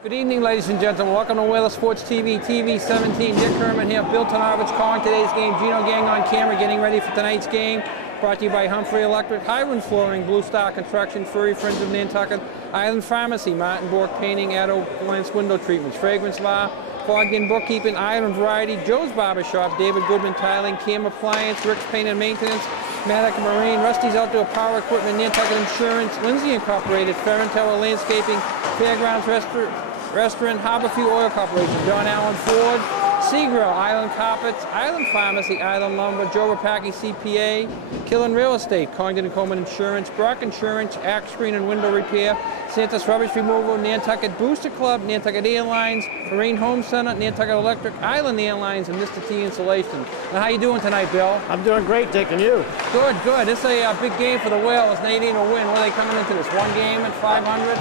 Good evening, ladies and gentlemen. Welcome to Whale Sports TV, TV 17. Dick Herman here, Bill Tonovich calling today's game. Gino Gang on camera, getting ready for tonight's game. Brought to you by Humphrey Electric, Highland Flooring, Blue Star Construction, Furry Friends of Nantucket, Island Pharmacy, Martin Bork Painting, Addo Glance Window Treatments, Fragrance Bar, Fogden Bookkeeping, Island Variety, Joe's Barbershop, David Goodman Tiling, Cam Appliance, Rick's Paint and Maintenance, Maddock Marine, Rusty's Outdoor Power Equipment, Nantucket Insurance, Lindsay Incorporated, Ferron Tower Landscaping, Fairgrounds Restaurant, Harborview Oil Corporation, John Allen Ford, Seagrill, Island Carpets, Island Pharmacy, Island Lumber, Joe Rapaki CPA, Killen Real Estate, Congdon and Coleman Insurance, Brock Insurance, Axe Screen and Window Repair, Santa's Rubbish Removal, Nantucket Booster Club, Nantucket Airlines, Marine Home Center, Nantucket Electric, Island Airlines, and Mr. T Insulation. Now, how you doing tonight, Bill? I'm doing great, Dick, and you? Good, good. This is a big game for the Whales. They need a win. What are they coming into this? One game at 500?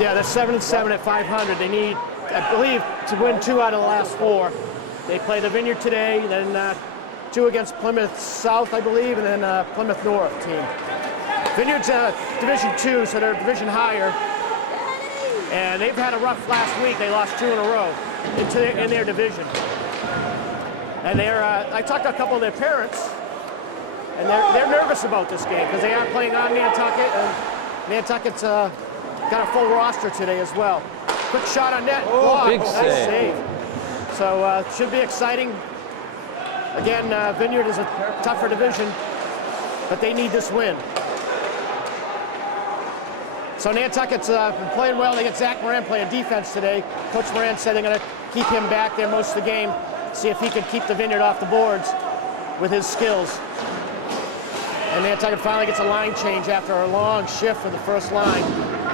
Yeah, they're 7-7 at 500. They need, I believe, to win 2 out of the last 4. They play the Vineyard today, then 2 against Plymouth South, I believe, and then Plymouth North team. Vineyard's Division 2, so they're a division higher. And they've had a rough last week. They lost 2 in a row in their division. And I talked to a couple of their parents, and they're nervous about this game because they are playing on Nantucket, and Nantucket's got a full roster today as well. Quick shot on net. Oh, big nice save. So it should be exciting. Again, Vineyard is a tougher division, but they need this win. So Nantucket's been playing well. They get Zach Moran playing defense today. Coach Moran said they're going to keep him back there most of the game, see if he can keep the Vineyard off the boards with his skills. And Nantucket finally gets a line change after a long shift for the first line.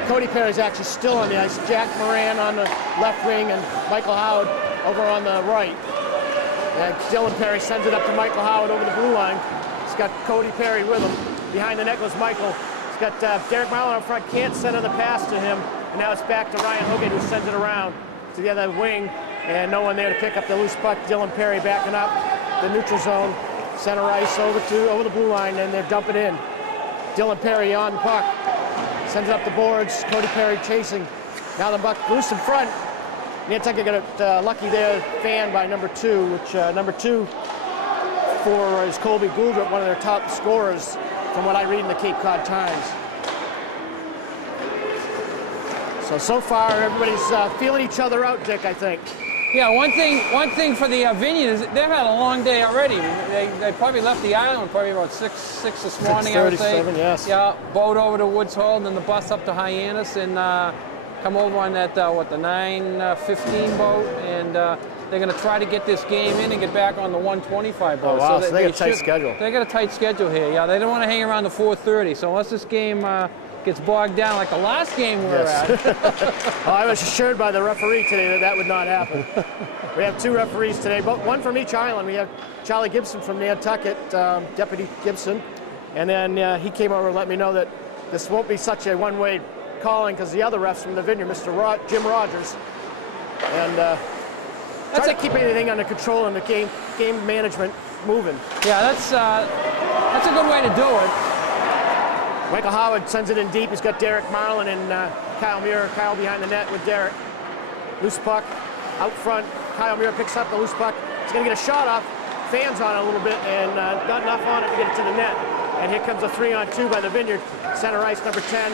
Cody Perry's actually still on the ice. Jack Moran on the left wing and Michael Howard over on the right. And Dylan Perry sends it up to Michael Howard over the blue line. He's got Cody Perry with him. Behind the net goes Michael. He's got Derek Marlin up front, can't send the pass to him. And now it's back to Ryan Hogan, who sends it around to the other wing. And no one there to pick up the loose puck. Dylan Perry backing up the neutral zone. Center ice over the blue line, and they're dumping in. Dylan Perry on the puck. Sends it up the boards. Cody Perry chasing. Now the puck loose in front. Nantucket got lucky there, fanned by number 2, which number 2 for is Colby Gouldrup, one of their top scorers from what I read in the Cape Cod Times. So far, everybody's feeling each other out, Dick, I think. Yeah, one thing for the Vineyard is they've had a long day already. They probably left the island probably about 6 this morning, I would say. Yes. Yeah, boat over to Woods Hole, and then the bus up to Hyannis, and come over on that, the 9:15 boat, and they're going to try to get this game in and get back on the 1:25 boat. Oh, wow, so they got a tight schedule. They got a tight schedule here, yeah. They don't want to hang around the 4:30, so unless this game gets bogged down like the last game we were at. Oh, I was assured by the referee today that would not happen. We have 2 referees today, but one from each island. We have Charlie Gibson from Nantucket, Deputy Gibson, and then he came over and let me know that this won't be such a one-way calling because the other refs from the Vineyard, Mr. Jim Rogers, and try to keep anything under control and the game management moving. Yeah, that's a good way to do it. Michael Howard sends it in deep. He's got Derek Marlin and Kyle Muir. Kyle behind the net with Derek. Loose puck out front. Kyle Muir picks up the loose puck. He's going to get a shot off. Fans on it a little bit and not enough on it to get it to the net. And here comes a 3-on-2 by the Vineyard. Center ice, number 10.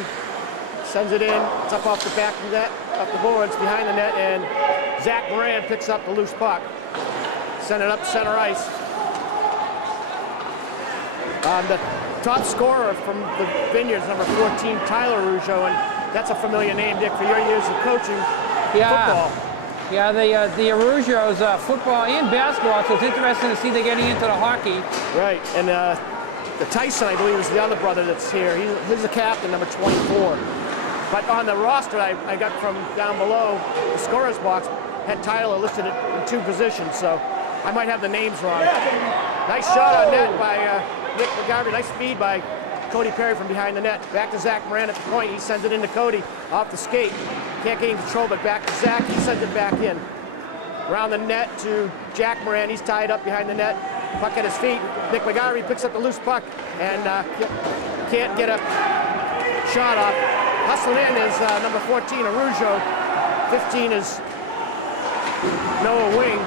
Sends it in. It's up off the back of the net, up the boards, behind the net. And Zach Moran picks up the loose puck. Send it up center ice. The top scorer from the Vineyards, number 14, Tyler Rougeau, and that's a familiar name, Dick, for your years of coaching football. Yeah, the Rougeau's football and basketball, so it's interesting to see they're getting into the hockey. Right, and the Tyson, I believe, is the other brother that's here. He's the captain, number 24. But on the roster I got from down below, the scorer's box had Tyler listed in 2 positions, so I might have the names wrong. Nice shot on net by Nick McGarvey. Nice feed by Cody Perry from behind the net. Back to Zach Moran at the point. He sends it into Cody off the skate. Can't get in control, but back to Zach. He sends it back in. Around the net to Jack Moran. He's tied up behind the net. Puck at his feet. Nick McGarvey picks up the loose puck and can't get a shot off. Hustling in is number 14, Rougeau. 15 is Noah Wing.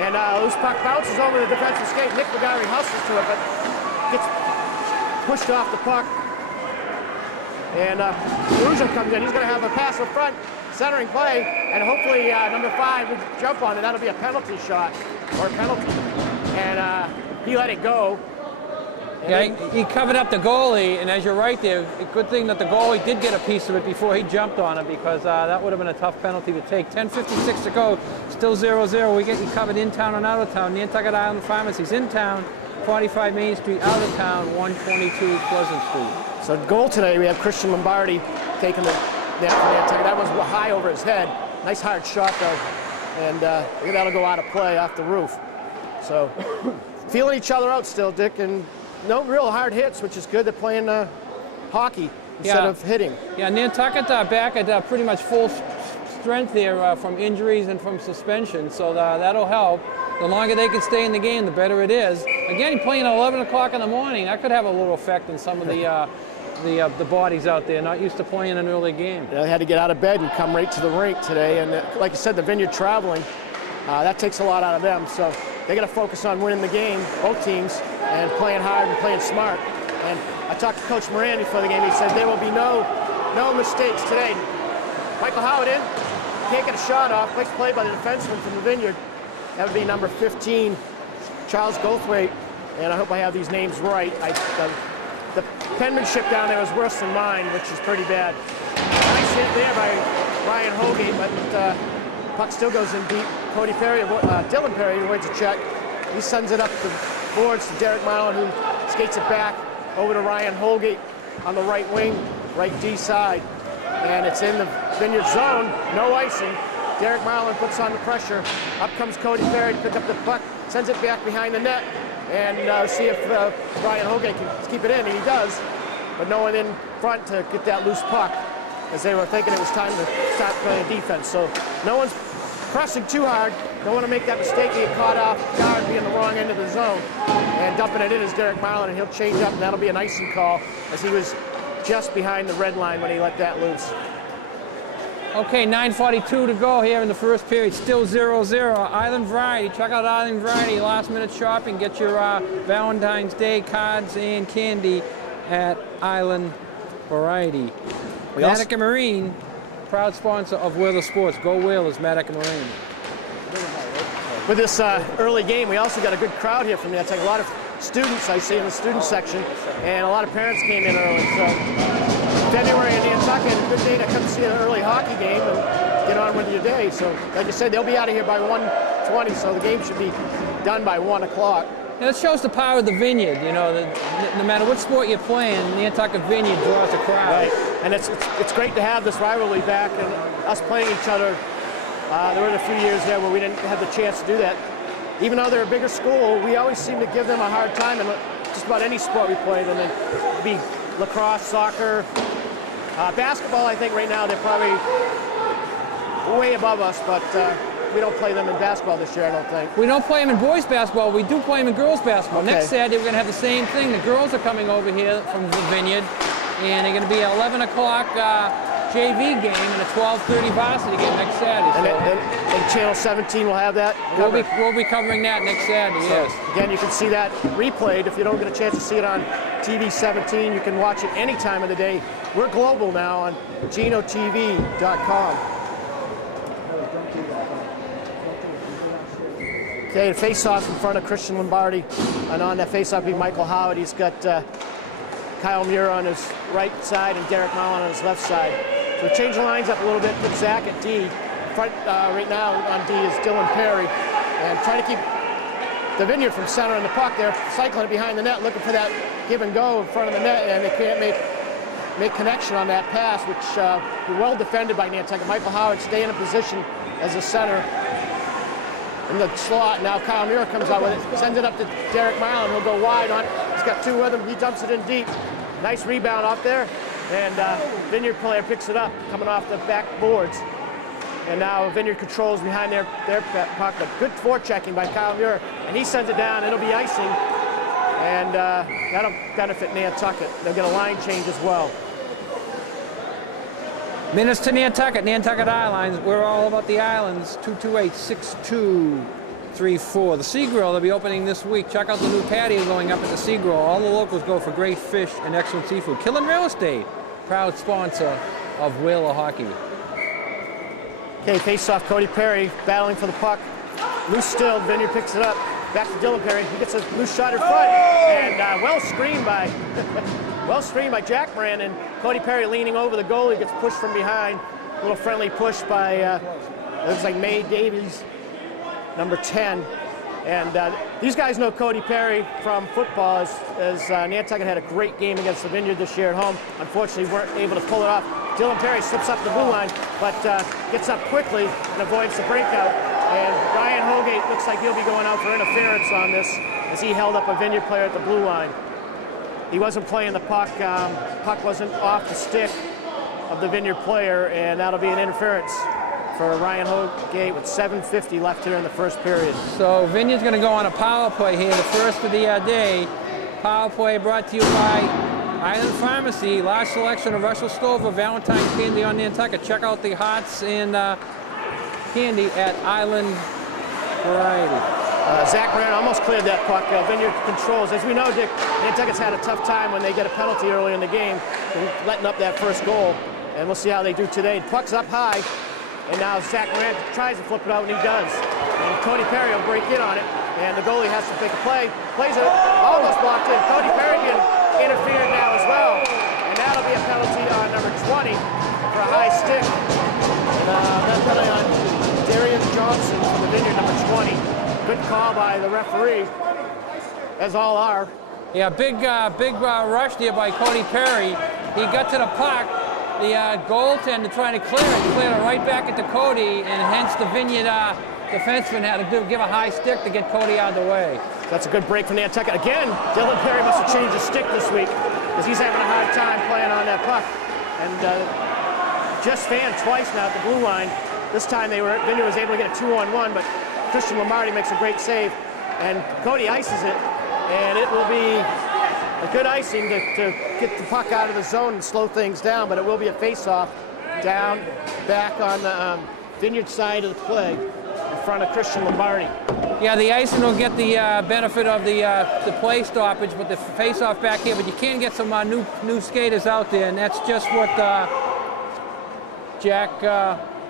And loose puck bounces over the defensive skate. Nick McGarry hustles to it, but gets pushed off the puck. And Ruja comes in. He's going to have a pass up front, centering play, and hopefully number 5 would jump on it. That'll be a penalty shot, or a penalty. And he let it go. Yeah, he covered up the goalie, and as you're right there, a good thing that the goalie did get a piece of it before he jumped on it, because that would have been a tough penalty to take. 10:56 to go, still 0-0. We get you covered in town and out of town. Nantucket Island Pharmacy's in town, 45 Main Street, out of town, 122 Pleasant Street. So goal today, we have Christian Lombardi taking the net for Nantucket. That was high over his head. Nice hard shot though, and that'll go out of play off the roof. So feeling each other out still, Dick, and no real hard hits, which is good. They're playing hockey instead of hitting. Yeah, Nantucket back at pretty much full strength there from injuries and from suspension, so that'll help. The longer they can stay in the game, the better it is. Again, playing at 11 o'clock in the morning, that could have a little effect on some of the bodies out there, not used to playing an early game. Yeah, they had to get out of bed and come right to the rink today, and like you said, the Vineyard traveling, that takes a lot out of them, so they got to focus on winning the game, both teams, and playing hard and playing smart. And I talked to Coach Moran before the game. He said there will be no mistakes today. Michael Howard in, can't get a shot off. Nice play by the defenseman from the Vineyard. That would be number 15, Charles Goldthwaite, and I hope I have these names right. The penmanship down there is worse than mine, which is pretty bad. Nice hit there by Ryan Holgate, but puck still goes in deep. Cody Perry, Dylan Perry avoids a check. He sends it up the boards to Derek Marlin, who skates it back over to Ryan Holgate on the right wing, right D side. And it's in the Vineyard zone, no icing. Derek Marlin puts on the pressure. Up comes Cody Perry to pick up the puck, sends it back behind the net, and see if Ryan Holgate can keep it in, and he does. But no one in front to get that loose puck, as they were thinking it was time to start playing defense. So no one's pressing too hard. Don't want to make that mistake, get caught off guard, be in the wrong end of the zone. And dumping it in is Derek Marlin, and he'll change up, and that'll be an icing call, as he was just behind the red line when he let that loose. Okay, 9:42 to go here in the first period, still 0-0. Island Variety, check out Island Variety, last minute shopping. Get your Valentine's Day cards and candy at Island Variety. Matica Marine, proud sponsor of Whaler Sports. Go Whalers, Matica Marine. With this early game, we also got a good crowd here from Nantucket. A lot of students I see in the student section, and a lot of parents came in early. So February in Nantucket, a good day to come see an early hockey game and get on with your day. So like you said, they'll be out of here by 1:20, so the game should be done by 1 o'clock. And it shows the power of the Vineyard, you know, no matter what sport you're playing, Nantucket Vineyard draws a crowd. Right, and it's great to have this rivalry back and us playing each other. There were a few years there where we didn't have the chance to do that. Even though they're a bigger school, we always seem to give them a hard time in just about any sport we played, and it'd be lacrosse, soccer, basketball. I think right now they're probably way above us, but we don't play them in basketball this year, I don't think. We don't play them in boys basketball. We do play them in girls basketball. Okay. Next Saturday we're going to have the same thing. The girls are coming over here from the Vineyard, and they're going to be an 11 o'clock JV game and a 12:30 varsity game next Saturday. And Channel 17 will have that? We'll be covering that next Saturday, so, yes. Again, you can see that replayed. If you don't get a chance to see it on TV 17, you can watch it any time of the day. We're global now on GinoTV.com. Okay, face-off in front of Christian Lombardi. And on that face-off be Michael Howard. He's got Kyle Muir on his right side and Derek Marlin on his left side. So we change the lines up a little bit, put Zach at D. Front right now on D is Dylan Perry. And trying to keep the Vineyard from centering the puck. They're cycling it behind the net, looking for that give and go in front of the net, and they can't make connection on that pass, which well defended by Nantucket. Michael Howard staying in position as a center in the slot. Now Kyle Muir comes out with it, sends it up to Derek Marlin. He'll go wide on it. He's got two with him. He dumps it in deep. Nice rebound out there, and Vineyard player picks it up, coming off the back boards. And now Vineyard controls behind their puck. But good forechecking by Kyle Muir, and he sends it down. It'll be icing, and that'll benefit Nantucket. They'll get a line change as well. Minutes to Nantucket, Nantucket Islands. We're all about the islands. 228-6234. The Sea Grill, they'll be opening this week. Check out the new patio going up at the Sea Grill. All the locals go for great fish and excellent seafood. Killing Real Estate, proud sponsor of Whaler Hockey. Okay, face-off, Cody Perry battling for the puck. Loose still, Vineyard picks it up. Back to Dylan Perry. He gets a loose shot in front, and well screened by Jack Moran, and Cody Perry leaning over the goalie, gets pushed from behind. A little friendly push by it looks like May Davies, number 10. And these guys know Cody Perry from football, as Nantucket had a great game against the Vineyard this year at home. Unfortunately, weren't able to pull it off. Dylan Perry slips up the blue line, but gets up quickly and avoids the breakout. And Ryan Hogate looks like he'll be going out for interference on this, as he held up a Vineyard player at the blue line. He wasn't playing the puck. Puck wasn't off the stick of the Vineyard player, and that'll be an interference for Ryan Hogate with 7:50 left here in the first period. So Vineyard's going to go on a power play here, the first of the day. Power play brought to you by Island Pharmacy. Large selection of Russell Stover Valentine's candy on Nantucket. Check out the hearts and candy at Island Variety. Zach Moran almost cleared that puck. Vineyard controls. As we know, Dick, Nantucket's had a tough time when they get a penalty early in the game, letting up that first goal. And we'll see how they do today. Puck's up high, and now Zach Moran tries to flip it out, and he does. And Cody Perry will break in on it, and the goalie has to make a play. Plays it, almost blocked in. Cody Perry getting interfered now as well. And that'll be a penalty on number 20 for a high stick. That penalty on Darian Johnson from the Vineyard, number 20. Good call by the referee, as all are. Yeah, big rush there by Cody Perry. He got to the puck. The goaltender trying to clear it, cleared it right back into Cody, and hence the Vineyard defenseman had to give a high stick to get Cody out of the way. That's a good break from Nantucket. Again, Dylan Perry must have changed his stick this week, because he's having a hard time playing on that puck. And just fanned twice now at the blue line. This time Vineyard was able to get a 2-on-1, but Christian Lombardi makes a great save, and Cody ices it, and it will be a good icing to get the puck out of the zone and slow things down, but it will be a face-off down, back on the Vineyard side of the play in front of Christian Lombardi. Yeah, the icing will get the benefit of the play stoppage, but the face-off back here, but you can get some new skaters out there, and that's just what Jack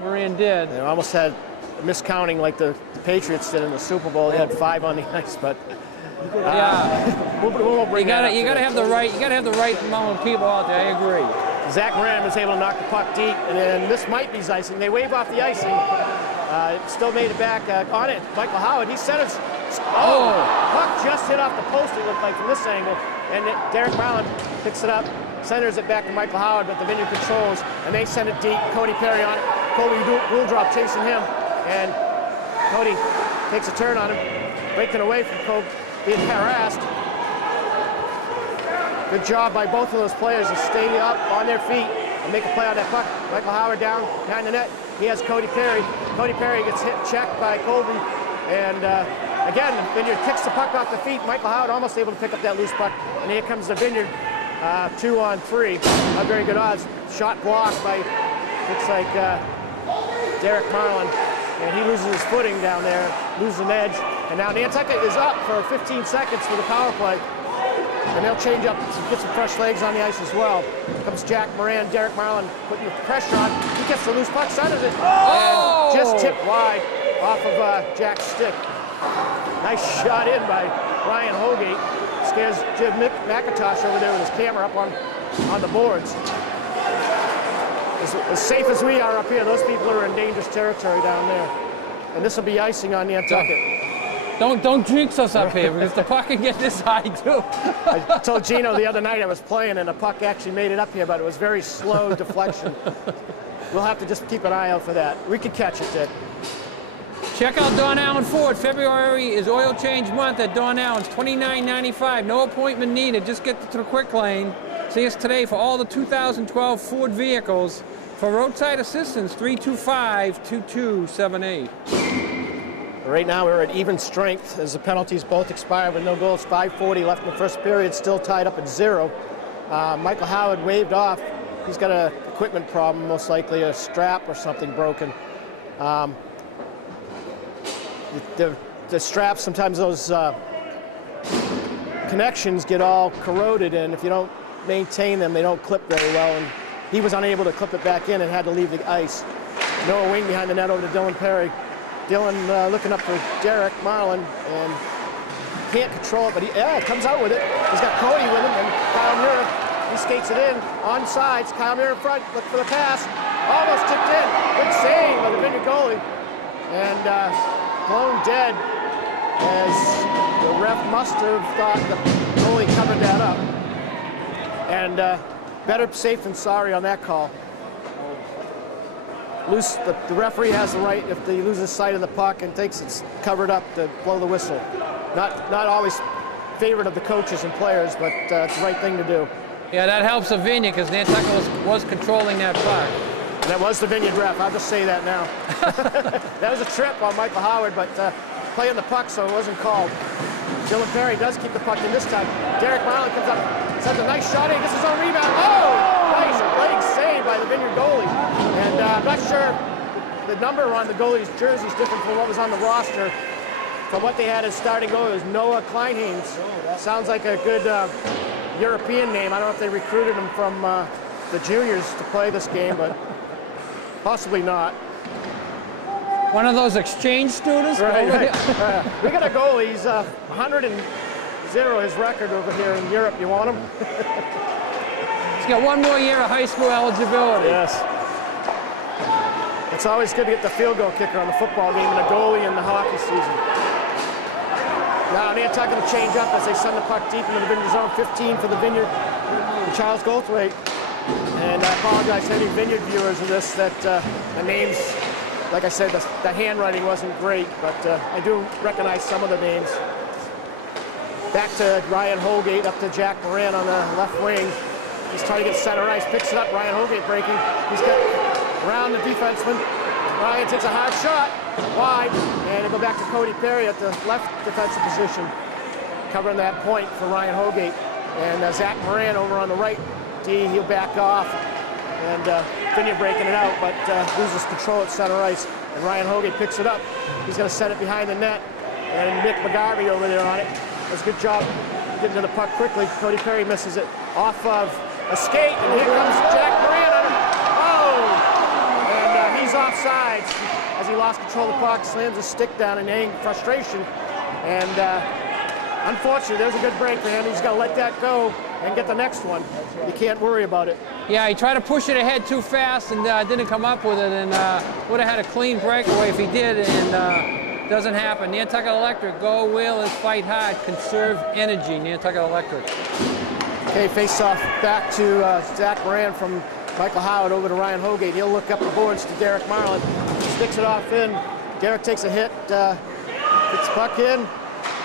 Moran did. They almost had miscounting like the Patriots did in the Super Bowl. They had 5 on the ice, but yeah, you gotta have the right amount of people out there. I agree. Zach Moran was able to knock the puck deep, and then this might be icing. They wave off the icing. Still made it back on it. Michael Howard, he centers. Puck just hit off the post. It looked like from this angle, and Derek Marlin picks it up, centers it back to Michael Howard, but the Vineyard controls, and they send it deep. Cody Perry on it. Colby Ruldrop chasing him. And Cody takes a turn on him, breaking away from Kobe, being harassed. Good job by both of those players to stay up on their feet and make a play on that puck. Michael Howard down behind the net. He has Cody Perry. Cody Perry gets checked by Colby. And again, Vineyard kicks the puck off the feet. Michael Howard almost able to pick up that loose puck. And here comes the Vineyard 2-on-3. Not very good odds. Shot blocked by, looks like Derek Marlin. And he loses his footing down there, loses an edge. And now Nantucket is up for 15 seconds for the power play. And they'll change up, get some fresh legs on the ice as well. Here comes Jack Moran, Derek Marlin putting the pressure on. He gets the loose puck, centers it, and just tipped wide off of Jack's stick. Nice shot in by Ryan Hogate. Scares Jim McIntosh over there with his camera up on the boards. As safe as we are up here, those people are in dangerous territory down there. And this will be icing on Nantucket. Don't jinx us up here, because the puck can get this high too. I told Gino the other night I was playing, and the puck actually made it up here, but it was very slow deflection. We'll have to just keep an eye out for that. We could catch it, Dick. Check out Don Allen Ford. February is oil change month at Don Allen's. $29.95. No appointment needed. Just get to the quick lane. See us today for all the 2012 Ford vehicles. For roadside assistance, 325-2278. Right now we're at even strength as the penalties both expire with no goals. 5:40 left in the first period, still tied up at 0. Michael Howard waved off. He's got a equipment problem, most likely a strap or something broken. The straps, sometimes those connections get all corroded, and if you don't maintain them, they don't clip very well. And he was unable to clip it back in and had to leave the ice. Noah Wing behind the net over to Dylan Perry. Dylan looking up for Derek Marlin and can't control it, but he comes out with it. He's got Cody with him, and Kyle Muir, he skates it in on sides. Kyle Muir in front, look for the pass. Almost tipped in. Good save by the Vineyard goalie. And blown dead, as the ref must have thought the goalie covered that up. And better safe than sorry on that call. The referee has the right, if he loses sight of the puck and thinks it's covered up, to blow the whistle. Not always favorite of the coaches and players, but it's the right thing to do. Yeah, that helps the Vineyard because Nantucket was controlling that puck. That was the Vineyard ref. I'll just say that now. That was a trip on Michael Howard, but playing the puck, so it wasn't called. Dylan Perry does keep the puck in this time. Derek Marlin comes up, sends a nice shot in, gets his own rebound. Oh! Nice leg save by the Vineyard goalie. And I'm not sure the number on the goalie's jersey is different from what was on the roster. From what they had as starting goalie, it was Noah Kleinhains. Sounds like a good European name. I don't know if they recruited him from the juniors to play this game, but possibly not. One of those exchange students? Right. We got a goalie. He's 100-0 his record over here in Europe. You want him? He's got one more year of high school eligibility. Yes. It's always good to get the field goal kicker on the football game and a goalie in the hockey season. Now Nantucket will change up as they send the puck deep into the Vineyard zone. 15 for the Vineyard, and Charles Goldthwaite. And I apologize to any Vineyard viewers of this that the names, like I said, the handwriting wasn't great, but I do recognize some of the names. Back to Ryan Holgate, up to Jack Moran on the left wing. He's trying to get center ice, picks it up. Ryan Holgate breaking. He's got around the defenseman. Ryan takes a hard shot, wide, and it'll go back to Cody Perry at the left defensive position, covering that point for Ryan Holgate. And Zach Moran over on the right D, he'll back off, and Vineyard breaking it out, but loses control at center ice. And Ryan Holgate picks it up. He's going to set it behind the net, and Nick McGarvey over there on it. Does a good job getting to the puck quickly. Cody Perry misses it off of a skate, and here comes Jack Moran on him. Oh! And he's offsides as he lost control of the puck, slams his stick down in frustration. And unfortunately, there's a good break for him. He's got to let that go and get the next one. You can't worry about it. Yeah, he tried to push it ahead too fast and didn't come up with it, and would have had a clean breakaway if he did, and doesn't happen. Nantucket Electric, go Whalers, fight hard, conserve energy. Nantucket Electric. Okay, face off back to Zach Moran from Michael Howard over to Ryan Holgate. He'll look up the boards to Derek Marlin. Sticks it off in. Derek takes a hit, gets the puck in.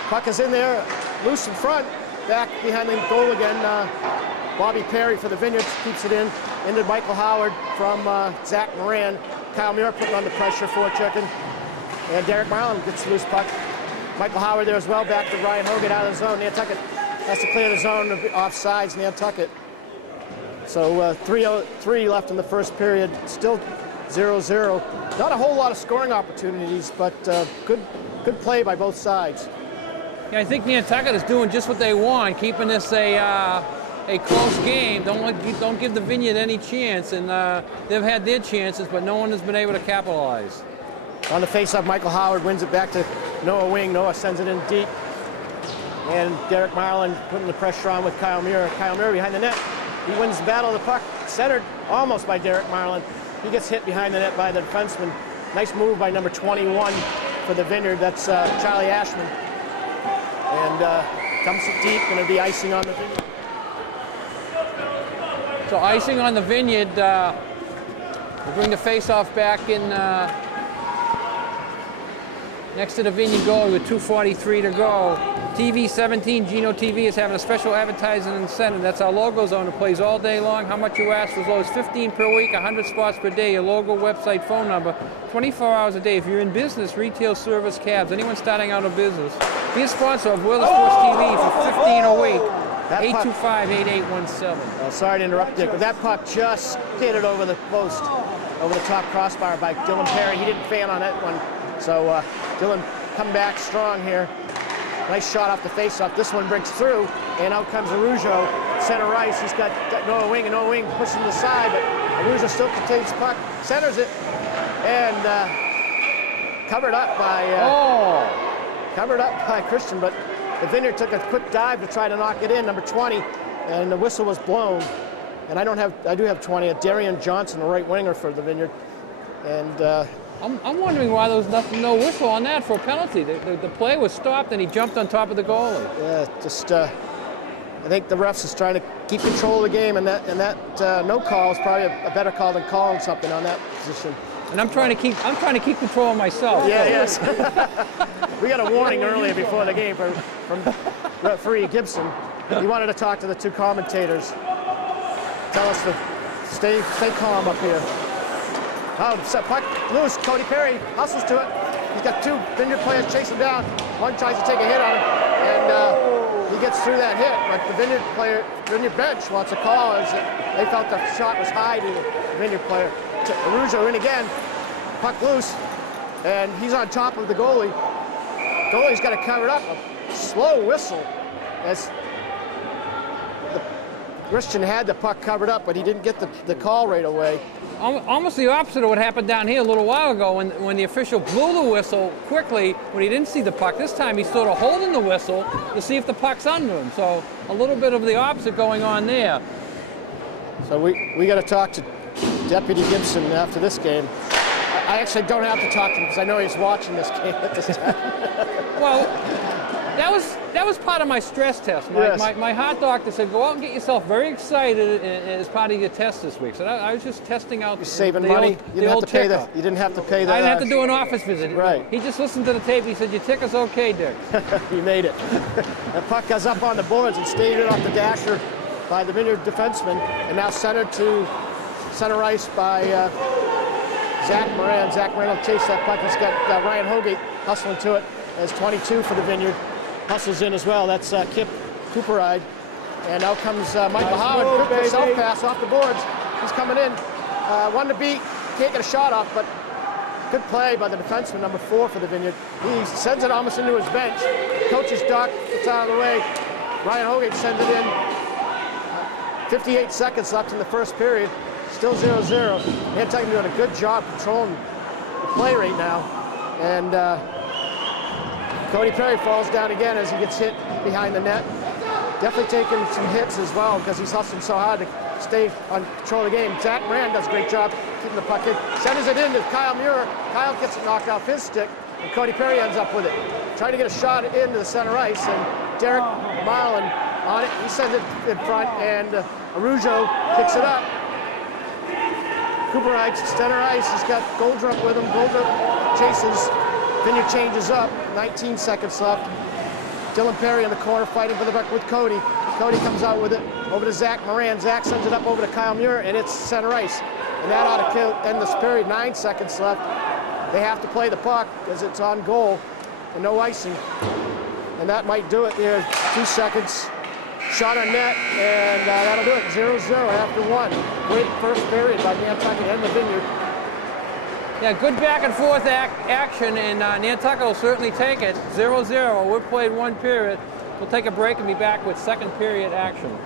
Puck is in there, loose in front. Back behind the goal again. Bobby Perry for the Vineyards keeps it in. Into Michael Howard from Zach Moran. Kyle Muir putting on the pressure for checking. And Derek Marlin gets the loose puck. Michael Howard there as well. Back to Ryan Holgate out of the zone. Nantucket has to clear the zone offsides. Nantucket. So 3:03 left in the first period. Still 0-0. Not a whole lot of scoring opportunities, but good play by both sides. Yeah, I think Nantucket is doing just what they want, keeping this a close game. Don't give the Vineyard any chance, and they've had their chances, but no one has been able to capitalize. On the face-off, Michael Howard wins it back to Noah Wing. Noah sends it in deep, and Derek Marlin putting the pressure on with Kyle Muir. Kyle Muir behind the net. He wins the battle of the puck, centered almost by Derek Marlin. He gets hit behind the net by the defenseman. Nice move by number 21 for the Vineyard. That's Charlie Ashman. And dumps it deep, going to be icing on the Vineyard. So icing on the Vineyard. We'll bring the face-off back in next to the Vineyard goal with 2:43 to go. TV 17, Gino TV, is having a special advertising incentive. That's our logo zone. It plays all day long. How much you ask for as low as 15 per week, 100 spots per day. Your logo, website, phone number, 24 hours a day. If you're in business, retail, service, cabs, anyone starting out a business, be a sponsor of WstvHockeyVineyard1st TV for 15 a week. That puck, 825-8817. sorry to interrupt, Dick, but that puck just hit it over the post, over the top crossbar by Dylan Perry. He didn't fan on that one. So Dylan come back strong here. Nice shot off the faceoff. This one breaks through, and out comes Arujo, center ice. He's got Noah Wing pushing the side, but Arujo still contains the puck, centers it, and covered up by Christian, but the Vineyard took a quick dive to try to knock it in, number 20, and the whistle was blown. And I do have 20, Darian Johnson, the right winger for the Vineyard. And I'm wondering why there was no whistle on that for a penalty. The play was stopped and he jumped on top of the goalie. Yeah, just I think the refs is trying to keep control of the game, and that no call is probably a better call than calling something on that position. And I'm trying to keep control of myself. Yeah, yes. We got a warning earlier before the game from referee Gibson. He wanted to talk to the two commentators. Tell us to stay calm up here. Oh, puck loose. Cody Perry hustles to it. He's got two Vineyard players chasing down. One tries to take a hit on him, and he gets through that hit. But the Vineyard bench wants a call as they felt the shot was high to the Vineyard player. Arujo in again. Puck loose, and he's on top of the goalie. Goalie's got it covered up. A slow whistle as Christian had the puck covered up, but he didn't get the call right away. Almost the opposite of what happened down here a little while ago when the official blew the whistle quickly when he didn't see the puck. This time he's sort of holding the whistle to see if the puck's under him. So a little bit of the opposite going on there. So we got to talk to Deputy Gibson after this game. I actually don't have to talk to him because I know he's watching this game at this time. Well, that was part of my stress test. My heart doctor said, go out and get yourself very excited as part of your test this week. So I was just testing out. You're saving money. You didn't have to pay the. I didn't have to do an office visit. Right. He just listened to the tape. He said, your ticker's okay, Dick. He made it. The puck goes up on the boards and stayed it off the dasher by the Vineyard defenseman, and now centered to center ice by Zach Moran. Zach Moran will chase that puck. He's got Ryan Hogate hustling to it as 22 for the Vineyard. Hustles in as well. That's Kip Cooperide. And out comes Michael Howard. Quick self-pass off the boards. He's coming in. One to beat. Can't get a shot off, but good play by the defenseman, number 4 for the Vineyard. He sends it almost into his bench. Coach's duck. It's out of the way. Ryan Hogate sends it in. 58 seconds left in the first period. Still 0-0. Nantucket doing a good job controlling the play right now. And Cody Perry falls down again as he gets hit behind the net. Definitely taking some hits as well because he's hustling so hard to stay on control of the game. Zach Moran does a great job keeping the puck in. Sends it in to Kyle Muir. Kyle gets it knocked off his stick, and Cody Perry ends up with it. Trying to get a shot into the center ice, and Derek Marlin on it. He sends it in front, and Arujo picks it up. Cooperide, center ice. He's got Goldrup with him. Goldrup chases. Vineyard changes up. 19 seconds left. Dylan Perry in the corner fighting for the puck with Cody. Cody comes out with it over to Zach Moran. Zach sends it up over to Kyle Muir, and it's center ice. And that ought to end this period. 9 seconds left. They have to play the puck because it's on goal and no icing. And that might do it here. 2 seconds. Shot on net, and that'll do it. 0-0 after 1. Great first period by Nantucket and the Vineyard. Yeah, good back and forth action, and Nantucket will certainly take it. 0-0. We've played 1 period. We'll take a break and be back with second period action.